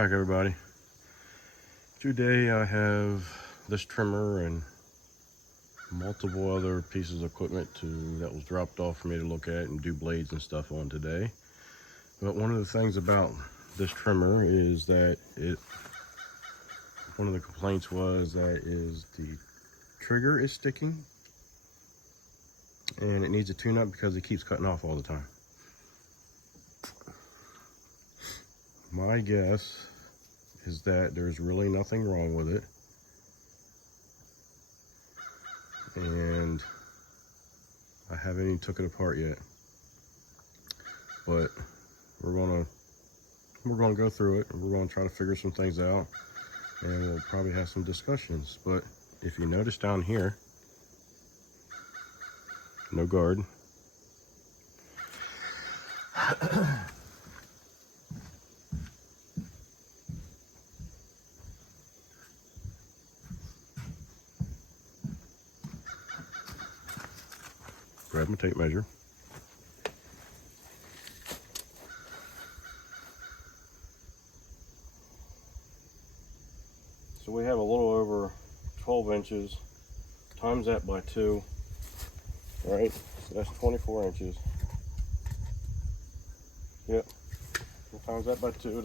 back, everybody. Today I have this trimmer and multiple other pieces of equipment that was dropped off for me to look at and do blades and stuff on today. But one of the things about this trimmer is that one of the complaints was that the trigger is sticking and it needs a tune-up because it keeps cutting off all the time. My guess is that there's really nothing wrong with it, and I haven't even took it apart yet, but we're gonna go through it and we're gonna try to figure some things out, and we'll probably have some discussions. But if you notice down here, no guard. Grab my tape measure. So we have a little over 12 inches, times that by 2, right? So that's 24 inches. Yep, times that by 2,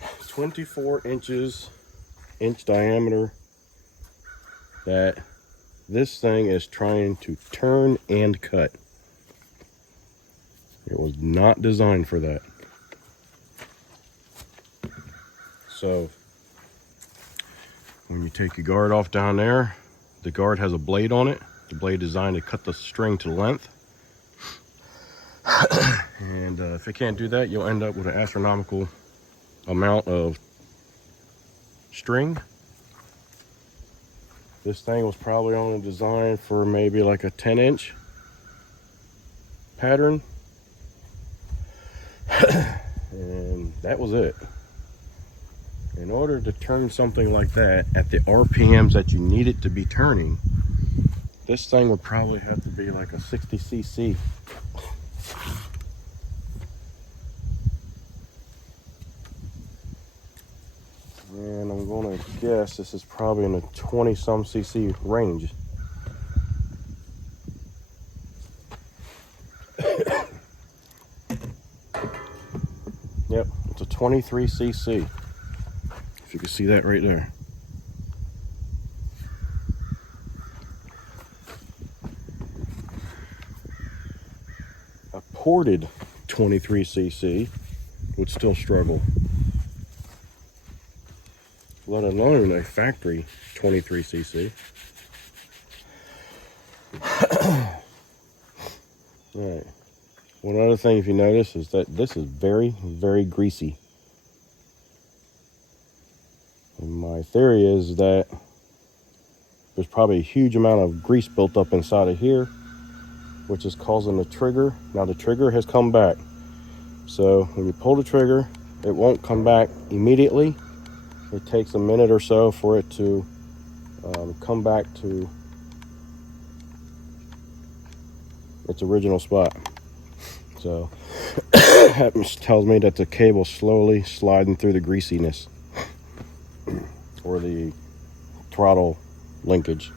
that's 24 inch diameter that this thing is trying to turn and cut. It was not designed for that. So when you take your guard off down there, the guard has a blade on it. The blade designed to cut the string to length. And if it can't do that, you'll end up with an astronomical amount of string. This thing was probably only designed for maybe like a 10-inch pattern. And that was it. In order to turn something like that at the RPMs that you need it to be turning, this thing would probably have to be like a 60 cc. And I'm gonna guess this is probably in the 20-some cc range. Yep, it's a 23 cc. If you can see that right there. A ported 23 cc would still struggle, let alone a factory 23 cc. All right. One other thing, if you notice, is that this is very, very greasy. And my theory is that there's probably a huge amount of grease built up inside of here, which is causing the trigger. Now the trigger has come back. So when you pull the trigger, it won't come back immediately. It takes a minute or so for it to come back to its original spot. So that tells me that the cable's slowly sliding through the greasiness or the throttle linkage,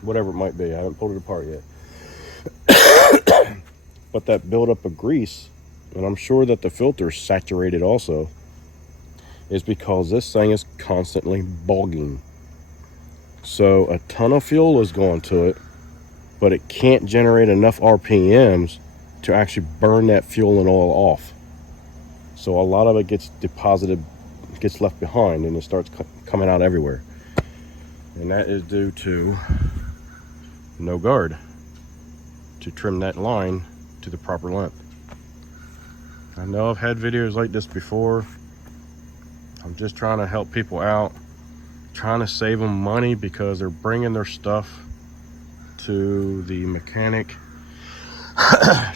whatever it might be. I haven't pulled it apart yet. But that buildup of grease, and I'm sure that the filter's saturated also, is because this thing is constantly bogging. So a ton of fuel is going to it, but it can't generate enough RPMs to actually burn that fuel and oil off. So a lot of it gets deposited, gets left behind, and it starts coming out everywhere. And that is due to no guard to trim that line to the proper length. I know I've had videos like this before. I'm just trying to help people out, trying to save them money because they're bringing their stuff to the mechanic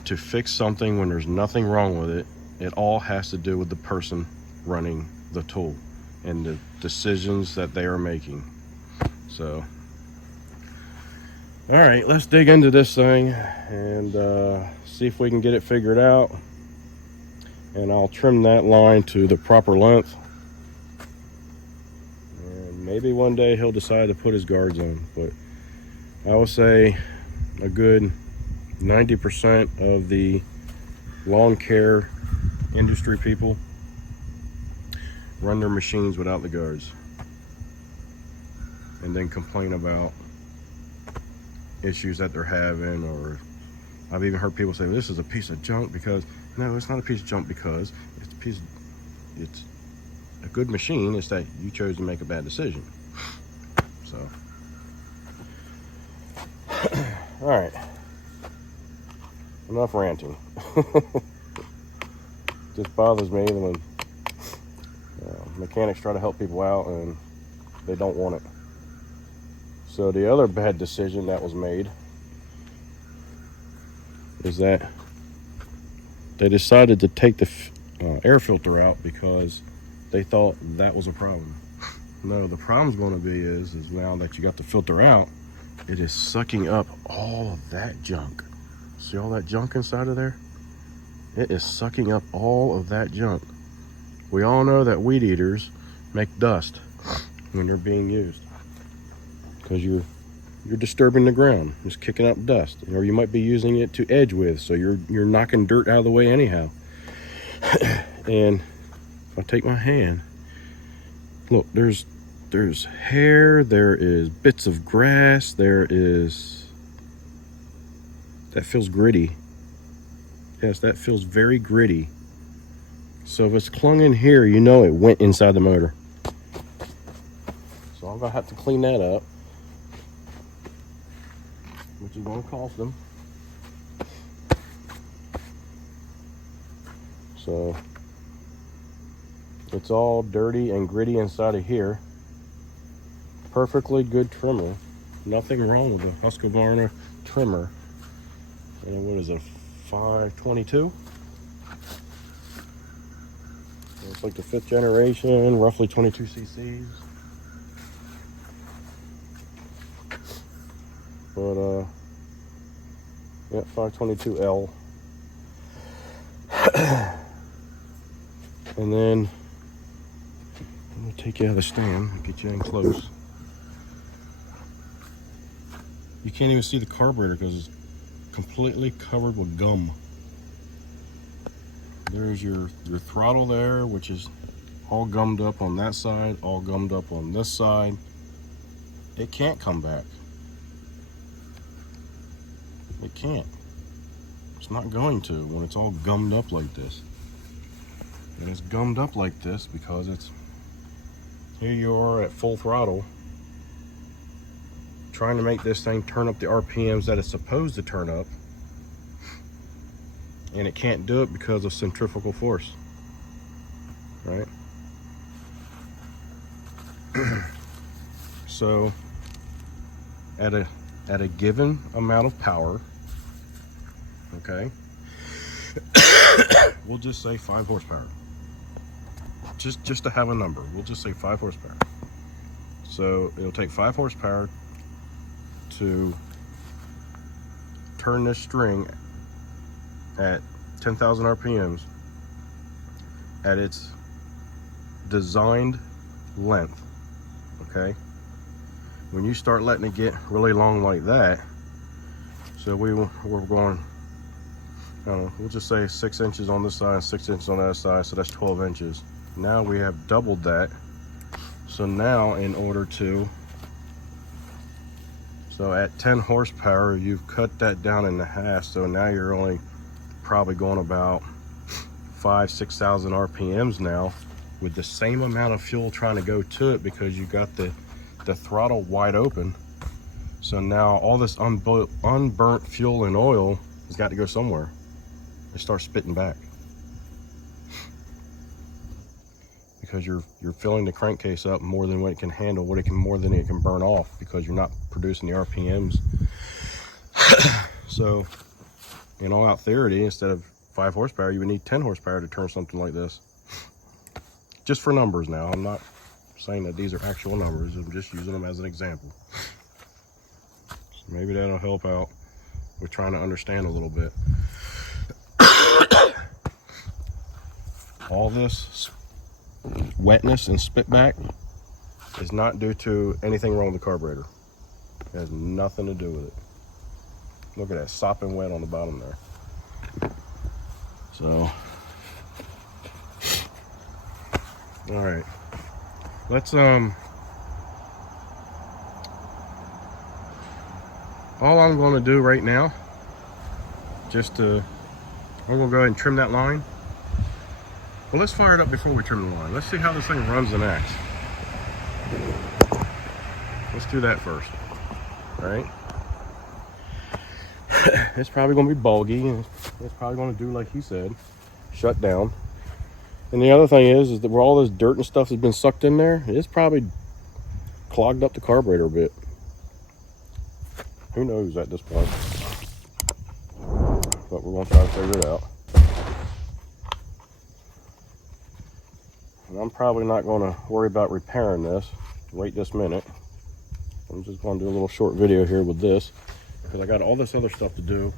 to fix something when there's nothing wrong with it. It all has to do with the person running the tool and the decisions that they are making. So, all right, let's dig into this thing and see if we can get it figured out. and I'll trim that line to the proper length. And maybe one day he'll decide to put his guards on, but I would say a good 90% of the lawn care industry people run their machines without the guards and then complain about issues that they're having. Or I've even heard people say this is a piece of junk, because no, it's not a piece of junk, because it's a good machine. It's that you chose to make a bad decision. So all right, enough ranting. Just bothers me when mechanics try to help people out and they don't want it. So the other bad decision that was made is that they decided to take the air filter out because they thought that was a problem. No, the problem's going to be is now that you got the filter out, it is sucking up all of that junk. See all that junk inside of there? It is sucking up all of that junk. We all know that weed eaters make dust when they're being used, because you're disturbing the ground, just kicking up dust, or you might be using it to edge with, so you're knocking dirt out of the way anyhow. And if I take my hand, look, there's hair, there is bits of grass, that feels gritty. Yes, that feels very gritty. So if it's clung in here, you know it went inside the motor. So I'm gonna have to clean that up, which is gonna cost them. So it's all dirty and gritty inside of here. Perfectly good trimmer. Nothing wrong with the Husqvarna trimmer. And what is it, 522? It's like the 5th generation, roughly 22 cc's. But yeah, 522L. And then I'm gonna take you out of the stand and get you in close. You can't even see the carburetor because it's completely covered with gum. There's your throttle there, which is all gummed up on that side, all gummed up on this side. It can't come back. It can't. It's not going to when it's all gummed up like this. And it's gummed up like this because it's, here you are at full throttle, trying to make this thing turn up the RPMs that it's supposed to turn up, and it can't do it because of centrifugal force, right? So at a given amount of power, okay, we'll just say 5 horsepower, just to have a number, we'll just say 5 horsepower. So it'll take 5 horsepower to turn this string at 10,000 RPMs at its designed length, okay? When you start letting it get really long like that, so we're going, I don't know, we'll just say 6 inches on this side, 6 inches on that side, so that's 12 inches. Now we have doubled that. So now in order to, so at 10 horsepower, you've cut that down in half. So now you're only probably going about 5,000-6,000 RPMs now with the same amount of fuel trying to go to it, because you got the throttle wide open. So now all this unburnt fuel and oil has got to go somewhere. It starts spitting back because you're filling the crankcase up more than what it can handle, more than it can burn off, because you're not producing the RPMs. So in all out theory, instead of 5 horsepower, you would need 10 horsepower to turn something like this. Just for numbers now. I'm not saying that these are actual numbers. I'm just using them as an example. So maybe that'll help out with trying to understand a little bit. All this wetness and spit back is not due to anything wrong with the carburetor. It has nothing to do with it. Look at that sopping wet on the bottom there. So, all right, let's all I'm going to do right now, I'm going to go ahead and trim that line. Well, let's fire it up before we trim the line. Let's see how this thing runs and acts. Let's do that first. All right. It's probably going to be boggy, and it's probably going to do like he said, shut down. And the other thing is that where all this dirt and stuff has been sucked in there, it's probably clogged up the carburetor a bit. Who knows at this point? But we're going to try to figure it out. And I'm probably not going to worry about repairing this right this minute. I'm just going to do a little short video here with this, because I got all this other stuff to do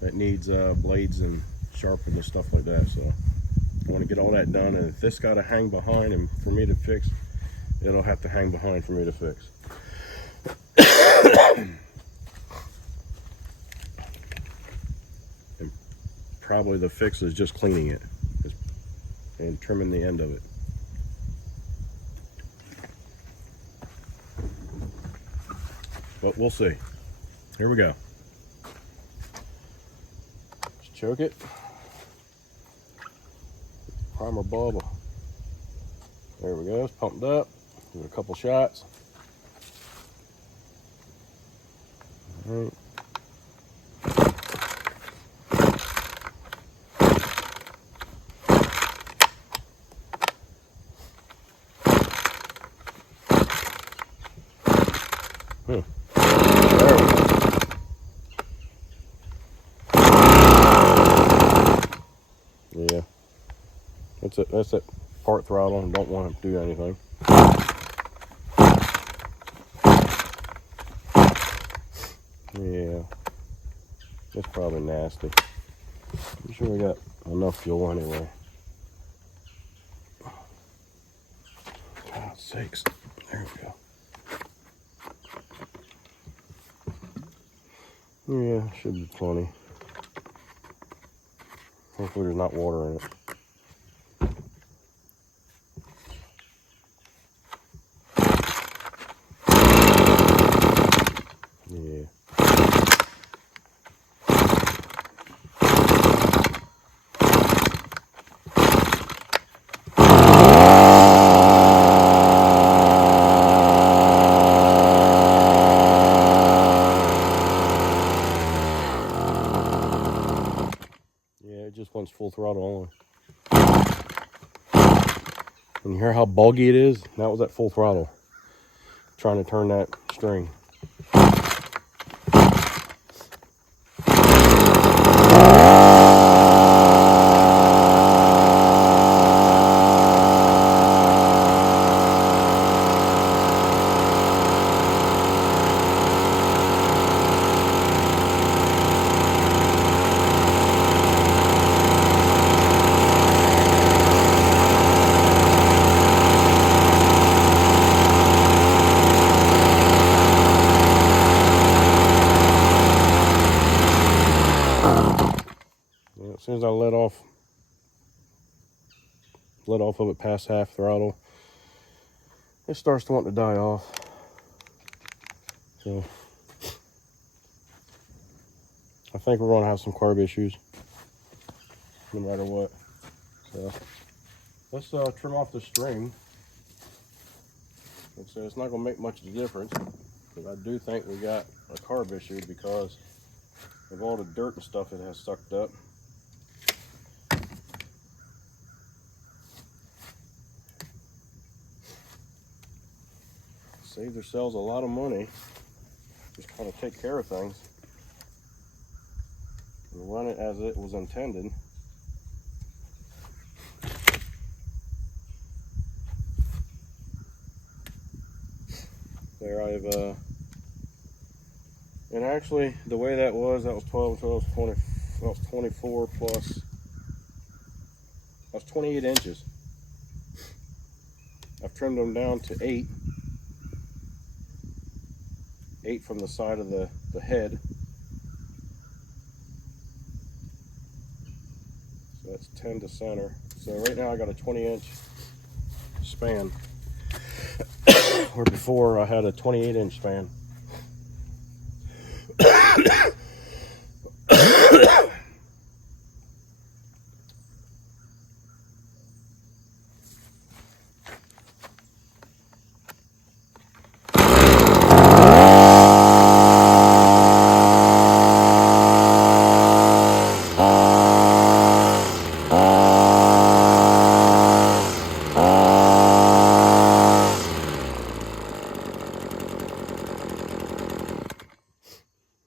that needs blades and sharpeners and stuff like that. So I want to get all that done, and if this got to hang behind and for me to fix, it'll have to hang behind for me to fix. And probably the fix is just cleaning it and trimming the end of it. But we'll see. Here we go. Just choke it. Primer bulb. There we go. It's pumped up. Give it a couple shots. All right. Yeah, that's it. Part throttle and don't want to do anything. Yeah, it's probably nasty. I'm sure we got enough fuel anyway. God's sakes. There we go. Yeah, should be plenty. Hopefully there's not water in it. Yeah. Yeah, it just wants full throttle on. And you hear how buggy it is? That was at full throttle. Trying to turn that string. As soon as I let off of it past half throttle, it starts to want to die off. So I think we're going to have some carb issues no matter what. So let's trim off the string. Like I said, it's not going to make much of a difference, but I do think we got a carb issue because of all the dirt and stuff it has sucked up. Saved ourselves a lot of money. Just kind of take care of things and run it as it was intended. There and actually the way that was 12, 20, that was 24 plus That's 28 inches. I've trimmed them down to 8. 8 from the side of the head. So that's 10 to center. So right now I got a 20-inch span. Where before I had a 28-inch span.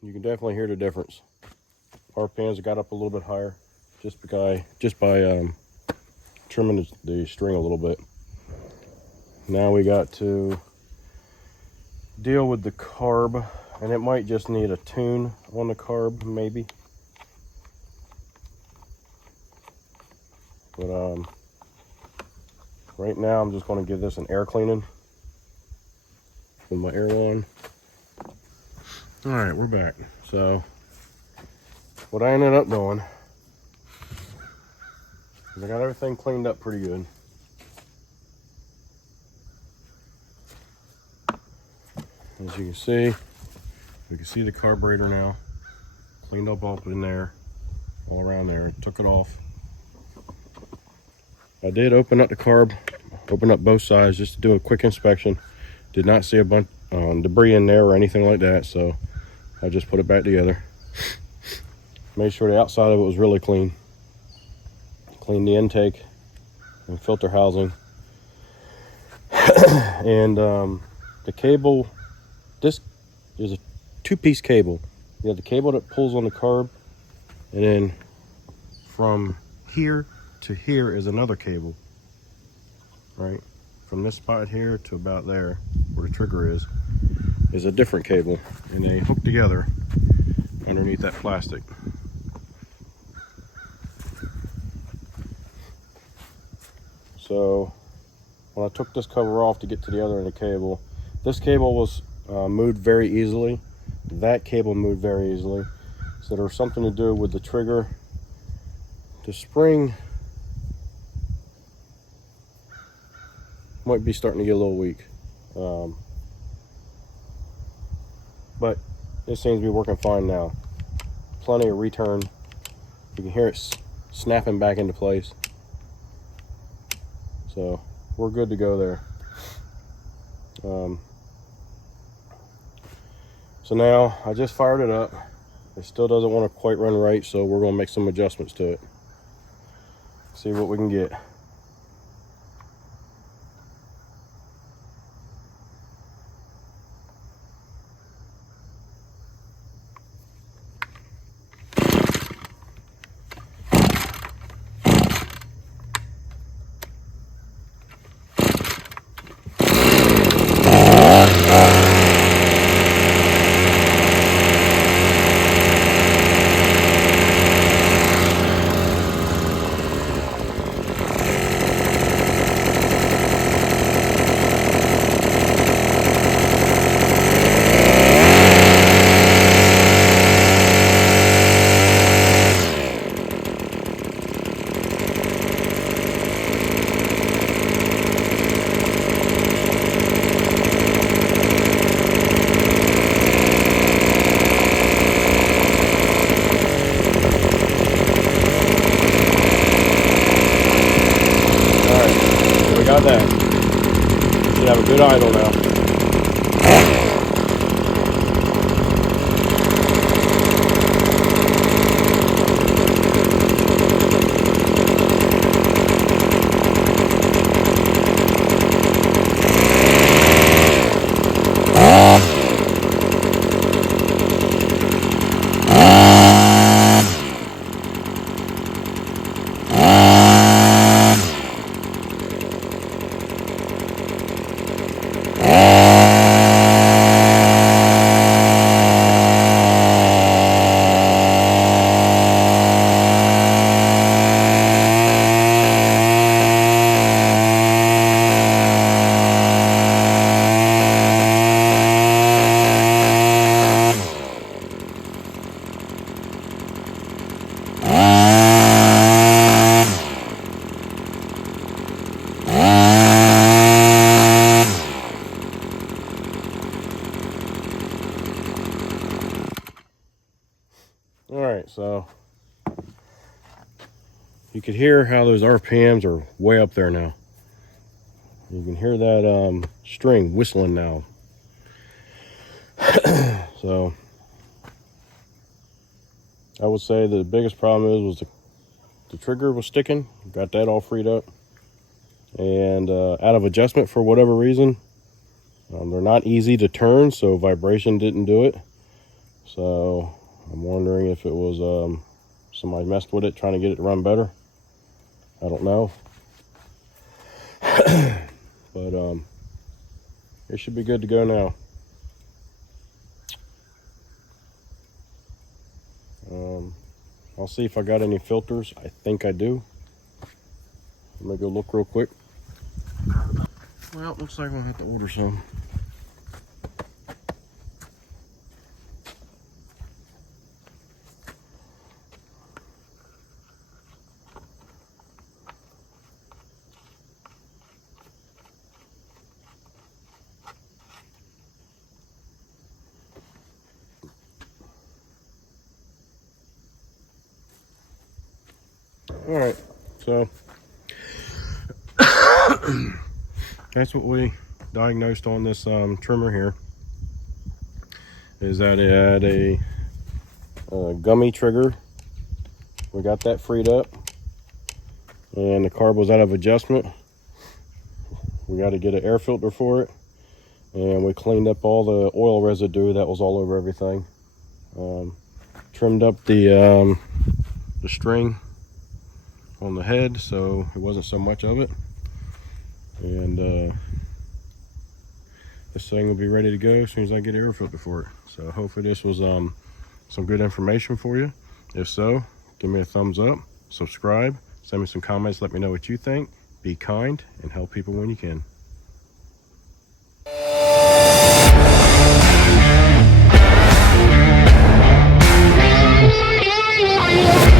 You can definitely hear the difference. Our pans got up a little bit higher just by trimming the string a little bit. Now we got to deal with the carb, and it might just need a tune on the carb, maybe. But right now I'm just going to give this an air cleaning with my air on. All right, we're back. So what I ended up doing is I got everything cleaned up pretty good. As you can see, we can see the carburetor now. Cleaned up all in there, all around there. Took it off. I did open up the carb, open up both sides just to do a quick inspection. Did not see a bunch debris in there or anything like that, so I just put it back together. Made sure the outside of it was really clean. Cleaned the intake and filter housing. And the cable, this is a 2-piece cable. You have the cable that pulls on the carb, and then from here to here is another cable, right? From this spot here to about there, where the trigger is a different cable, and they hook together underneath that plastic. So when I took this cover off to get to the other end of the cable, this cable was moved very easily. That cable moved very easily. So there was something to do with the trigger. The spring might be starting to get a little weak. But it seems to be working fine now. Plenty of return. You can hear it snapping back into place. So we're good to go there. So now I just fired it up. It still doesn't want to quite run right, so we're going to make some adjustments to it. See what we can get. Got that. Should have a good idle now. All right, so you could hear how those RPMs are way up there now. You can hear that string whistling now. So I would say the biggest problem was the trigger was sticking. Got that all freed up. And out of adjustment for whatever reason. They're not easy to turn, so vibration didn't do it. So I'm wondering if it was somebody messed with it, trying to get it to run better. I don't know. But it should be good to go now. I'll see if I got any filters. I think I do. Let me go look real quick. Well, it looks like I'll have to order some. All right, so that's what we diagnosed on this trimmer here, is that it had a gummy trigger. We got that freed up, and the carb was out of adjustment. We got to get an air filter for it, and we cleaned up all the oil residue that was all over everything. Trimmed up the string on the head so it wasn't so much of it, and this thing will be ready to go as soon as I get an air filter for it. So hopefully this was some good information for you. If so, give me a thumbs up, subscribe, send me some comments, let me know what you think. Be kind and help people when you can.